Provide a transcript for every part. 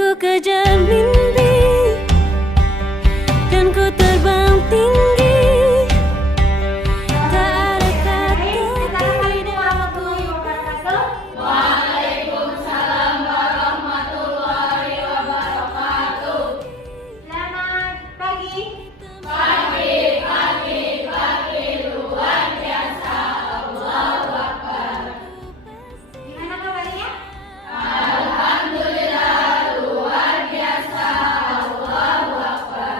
ku kejar mimpi dan ku terbang tinggi. Tak ada kata tidak aku. Waalaikumsalam warahmatullahi wabarakatuh. Selamat pagi. Pagi luar biasa. Allahu Akbar. Gimana kabarnya? Alhamdulillah luar biasa. Allahu Akbar.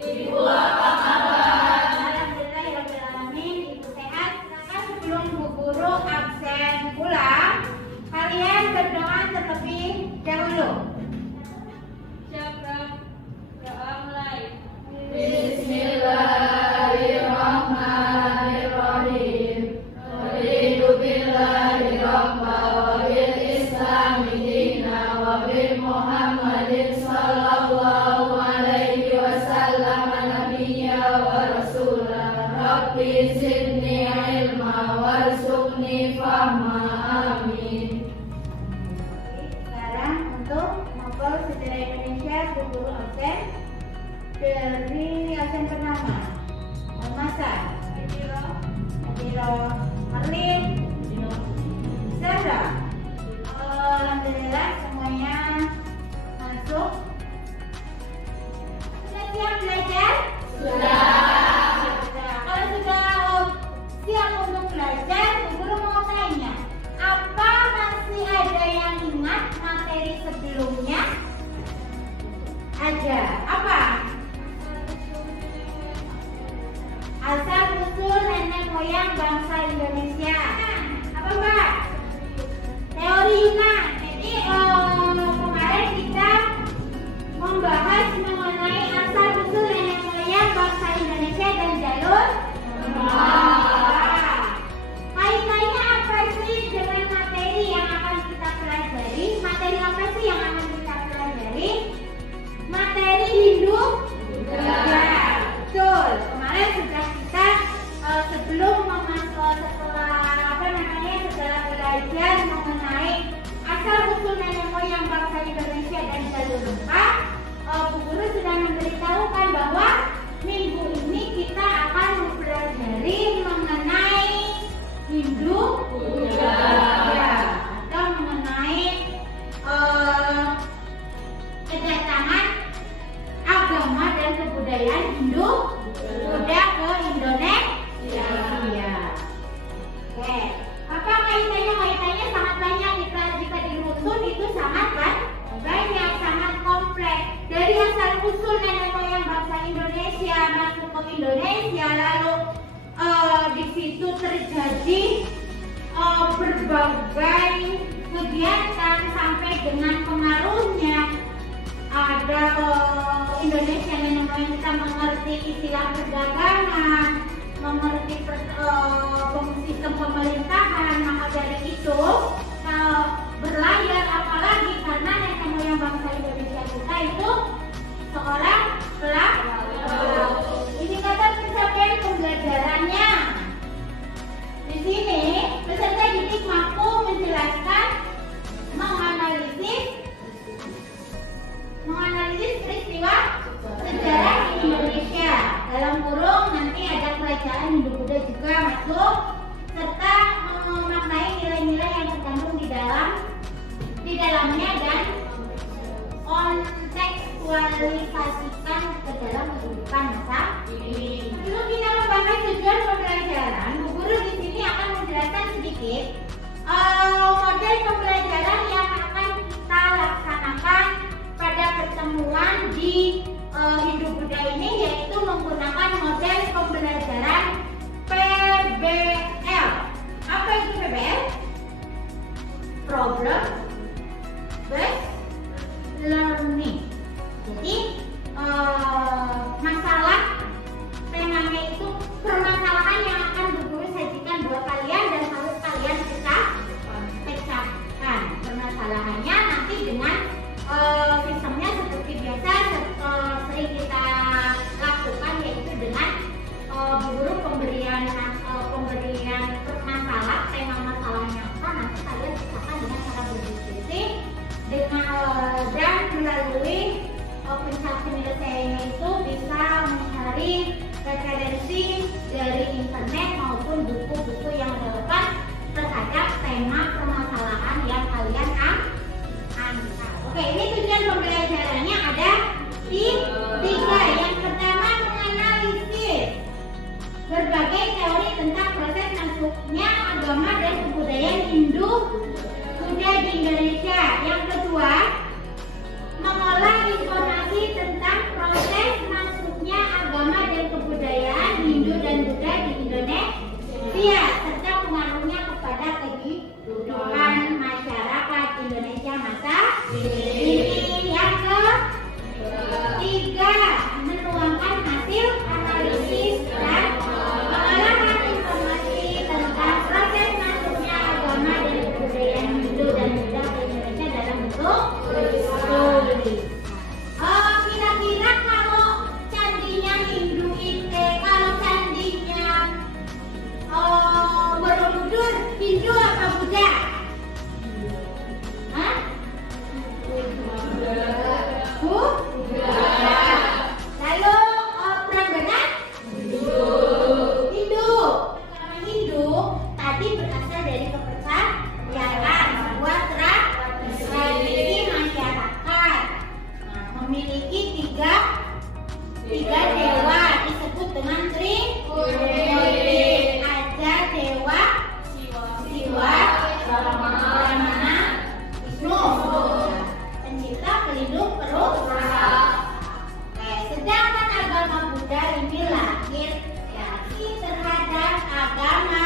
Ibu apa kabar? Alhamdulillahirrahmanirrahim. Ibu sehat. Silakan sebelum Bu Guru absen pulang, kalian berdoa terlebih dahulu. Siapa? Doa mulai. Bismillahirrahmanirrahim. Raditu billahi rabba wa bil islami dina wa bil Muhammadin sallallahu alaihi wasallam nabiyya wa rasulah. Rabbi zidni ilma warzuqni fahma. Amin. Sekarang untuk mapel sejarah Indonesia Bu Guru absen dari absen pertama. Masa Nadiro, Marlin, Sarah. Alhamdulillah semuanya masuk. Sudah siap belajar? Sudah. Kalau sudah siap untuk belajar, Bu Guru mau tanya, apa masih ada yang ingat materi sebelumnya? Ada. Apa? Asal usul nenek moyang bangsa Indonesia. Apa Mbak? Teori Yunan. Jadi kemarin kita membahas mengenai asal usul nenek moyang bangsa Indonesia dan jalur kaitannya apa sih dengan materi yang akan kita pelajari? Materi apa sih yang akan kita pelajari? Materi Hindu Buddha. Betul. Kemarin sudah kita sebelum setelah belajar mengenai asal usul nenek moyang bangsa Indonesia dan jalur rempah, Bu Guru sudah memberitahukan bahwa minggu ini kita akan mempelajari mengenai Hindu Buddha atau mengenai kedatangan agama dan kebudayaan Hindu Buddha ke Indonesia. Oke, apa kaitannya? Kaitannya sangat banyak. Jika diruntun itu sangat banyak, sangat kompleks. Dari asal usul nenek moyang bangsa Indonesia masuk ke Indonesia, lalu di situ terjadi berbagai kegiatan sampai dengan pengaruhnya. Ada Indonesia nenek moyang kita mengerti istilah perdagangan, mengerti sistem pemerintahan. Maka dari itu berlayar, apalagi karena nenek moyang bangsa Indonesia kita itu seorang pelaut. Indikator pencapaian pembelajarannya di sini peserta didik mampu menjelaskan, menganalisis peristiwa sejarah di Indonesia. Dalam kurung nanti ada kerajaan Hindu Buddha juga masuk, serta memaknai nilai-nilai yang terkandung di dalamnya dan kontekstualisasikan ke dalam kehidupan masa kini. Sebelum kita membahas tujuan pembelajaran, Bu Guru di sini akan menjelaskan sedikit model pembelajaran yang akan kita laksanakan pada pertemuan di Hindu Buddha ini, yaitu menggunakan model pembelajaran PBL. Apa itu PBL? Problem Based Learning. Jadi masalah temanya itu permasalahan yang akan Bu Guru sajikan buat kalian dan harus kalian pecahkan permasalahannya nanti dengan sistemnya seperti biasa sering kita lakukan, yaitu dengan Bu Guru pemberian masalah, tema masalahnya apa, nanti kalian pecahkan dengan cara berdiskusi dan melalui referensi dari internet maupun buku-buku yang relevan terhadap tema permasalahan yang kalian angkat. Oke, ini tujuan pembelajarannya ada tiga. Yang pertama, menganalisis berbagai teori tentang proses masuknya agama dan kebudayaan Hindu-Buddha di Indonesia. Yang kedua, mengolah informasi tentang proses masuknya agama dan kebudayaan Hindu dan Buddha di Indonesia serta pengaruhnya kepada kehidupan masyarakat Indonesia masa kini. Yang ketiga, menuangkan hasil analisis dan pengolahan informasi tentang proses masuknya agama dan kebudayaan Hindu dan Buddha ke Indonesia dalam bentuk tulis. Kira-kira kalau candinya Hindu itu, kalau candinya Borobudur, Hindu apa Buddha? Hah? Lalu Prambanan? Hindu. Karena Hindu tadi berasal dari kepercayaan sebuah tradisi masyarakat. Nah, memiliki tiga dewa disebut dengan Trimurti. Ada dewa Siwa, Brahmana, Wisnu, pencipta, pelindung, perusaha. Sedangkan agama Buddha ini lahir dari terhadap agama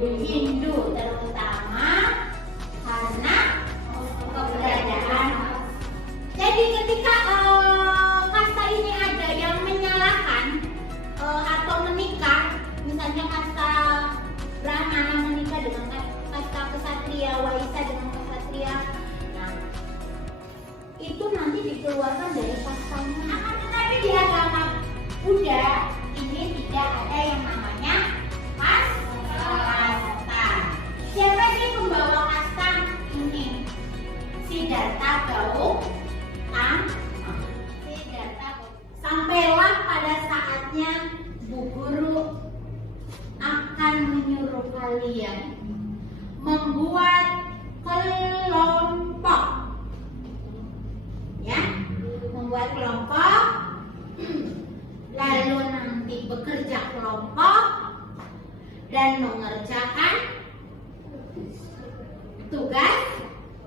Hindu, terutama karena keberadaan. Jadi ketika kasta ini ada yang menyalahkan atau menikah, misalnya kasta Brahmana menikah dengan kasta kesatria, Waisa dengan kesatria, nah itu nanti dikeluarkan dari kastanya. Akan tetapi di agama Buddha ini tidak ada yang namanya kasta. Siapa sih pembawa kasta ini? Siddhartha Gautama. Sampailah pada saatnya Bu Guru akan menyuruh kalian membuat kelompok, ya, membuat kelompok, lalu nanti bekerja kelompok dan mengerjakan tugas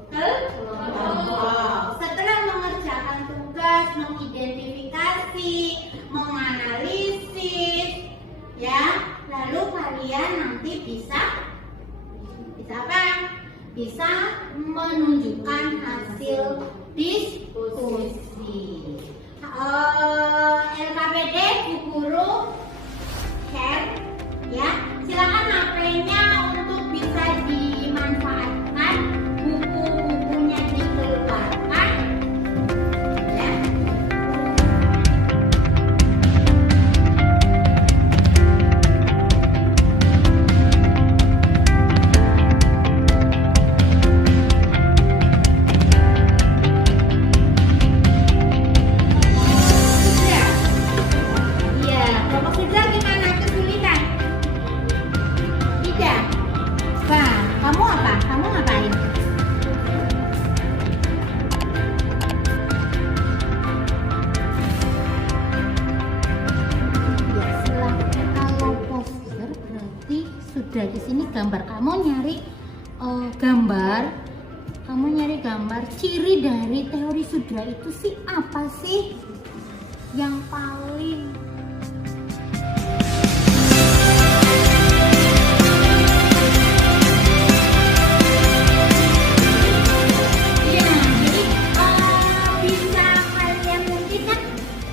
kelompok. Setelah mengerjakan tugas, mengidentifikasi, menganalisis, ya, lalu kalian nanti bisa apa? Bisa menunjukkan hasil diskusi. LKPD Bu Guru share, ya. Silakan HP-nya untuk bisa dimanfaatkan, buku-bukunya dikeluarkan, ya. Di sini gambar, kamu nyari gambar ciri dari teori sudra itu sih apa sih yang paling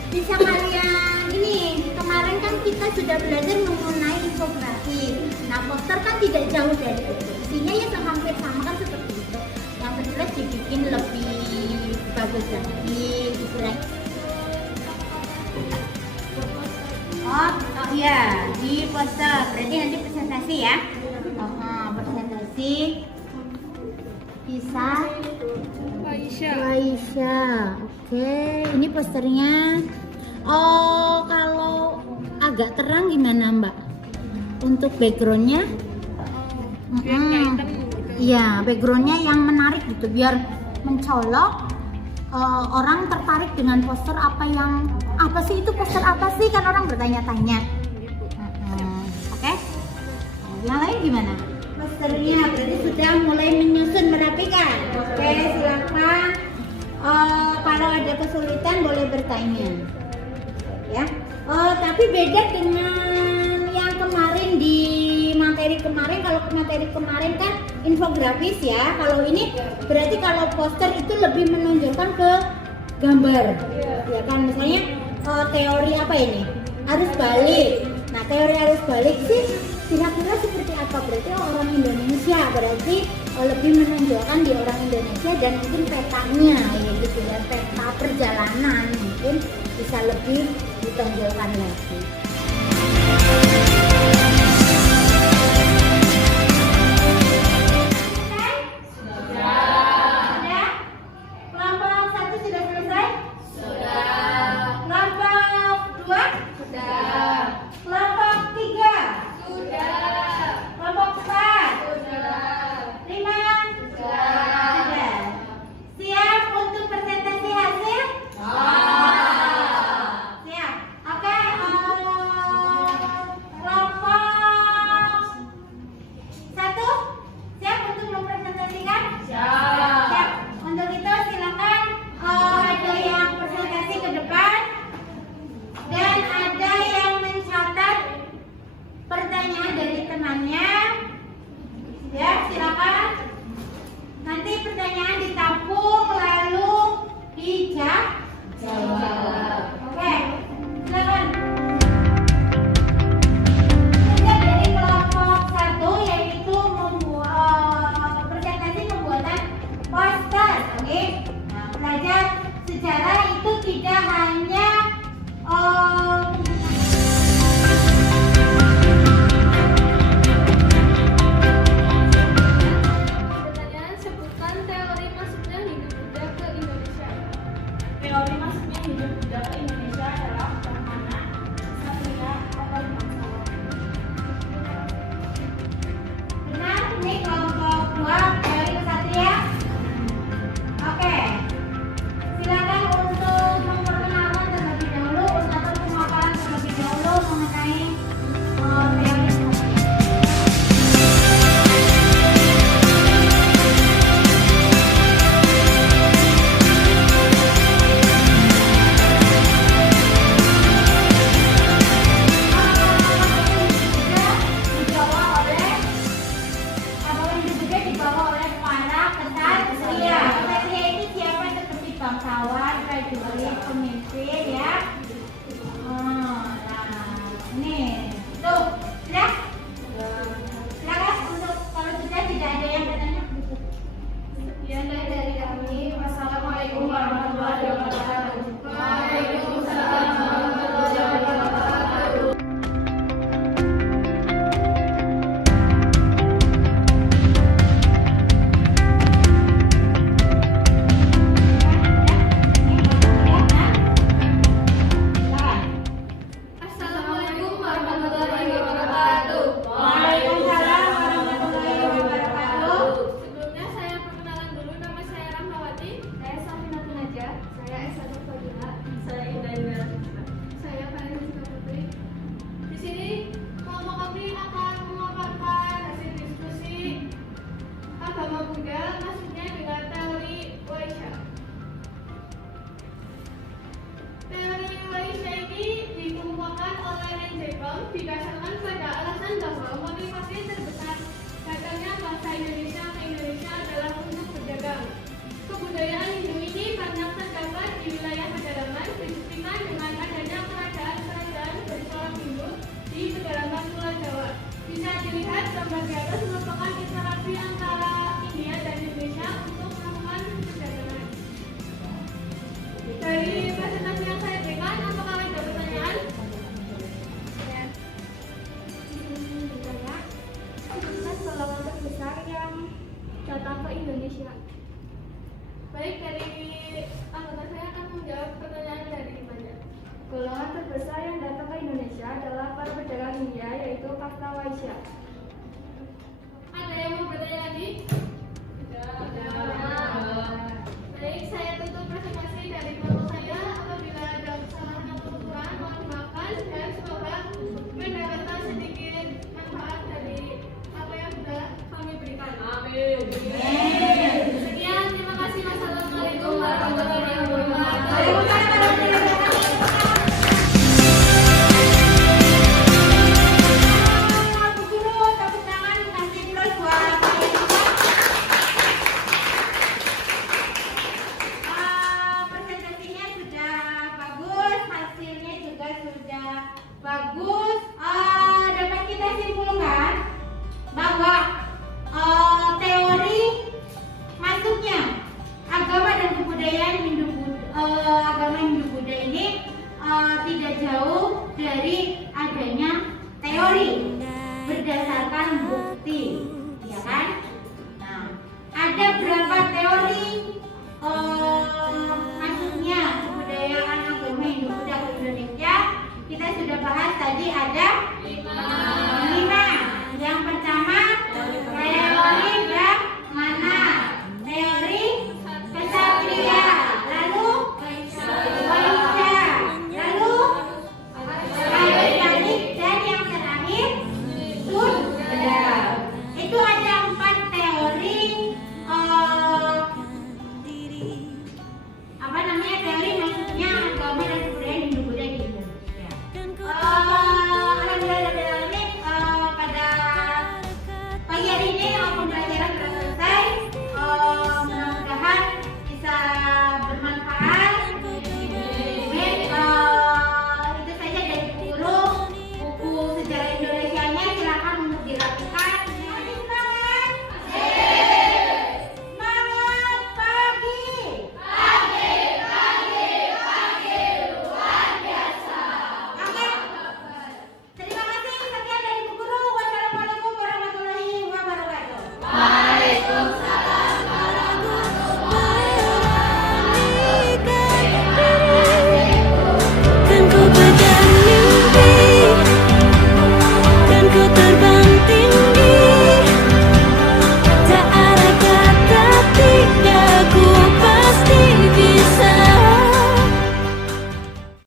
bisa kalian ini, kemarin kan kita sudah belajar mengenai infografi. Nah, poster kan tidak jauh dari itu, isinya ya hampir sama kan seperti itu. Yang kedua dibikin lebih bagus lagi istilahnya. Oh iya, di poster berarti nanti presentasi ya. Presentasi bisa Aisyah. Oke, ini posternya. Oh, kalau agak terang gimana Mbak? Untuk backgroundnya? Iya, backgroundnya yang menarik gitu, biar mencolok, orang tertarik dengan poster apa sih itu, poster apa sih, kan orang bertanya-tanya. Oke? Yang lain gimana? Posternya berarti sudah mulai menyusun, merapikan. Oke, silakan. Kalau ada kesulitan boleh bertanya. Ya. Tapi beda dengan yang kemarin di materi kemarin. Kalau materi kemarin kan infografis ya. Kalau ini berarti kalau poster itu lebih menonjolkan ke gambar. Ya kan, misalnya teori apa ini? Arus balik. Nah, teori arus balik sih kira-kira seperti apa? Berarti orang Indonesia, berarti lebih menonjolkan di orang Indonesia, dan mungkin petanya ya gitu ya, peta perjalanan mungkin bisa lebih ditonjolkan lagi. Didasarkan pada alasan bahwa motivasi terbesar datangnya bangsa Indonesia ke Indonesia adalah untuk berdagang. Kebudayaan Hindu ini banyak terdapat di wilayah pedalaman, dibuktikan dengan adanya kerajaan-kerajaan berislam Hindu di pedalaman Pulau Jawa. Bisa dilihat gambar di atas merupakan interaksi antara India dan Indonesia untuk melakukan perdagangan. Dari presentasi yang saya berikan, apakah ada pertanyaan? Golongan terbesar yang datang ke Indonesia. Baik, dari anggota saya akan menjawab pertanyaan dari Manja. Malaysia. Ada yang mau bertanya lagi? Baik, saya tutup presentasi dari foto saya. Apabila ada kesalahan atau kekurangan, mohon dimaafkan dan semoga mendapatkan sedikit manfaat dari apa yang sudah kami berikan. Amin.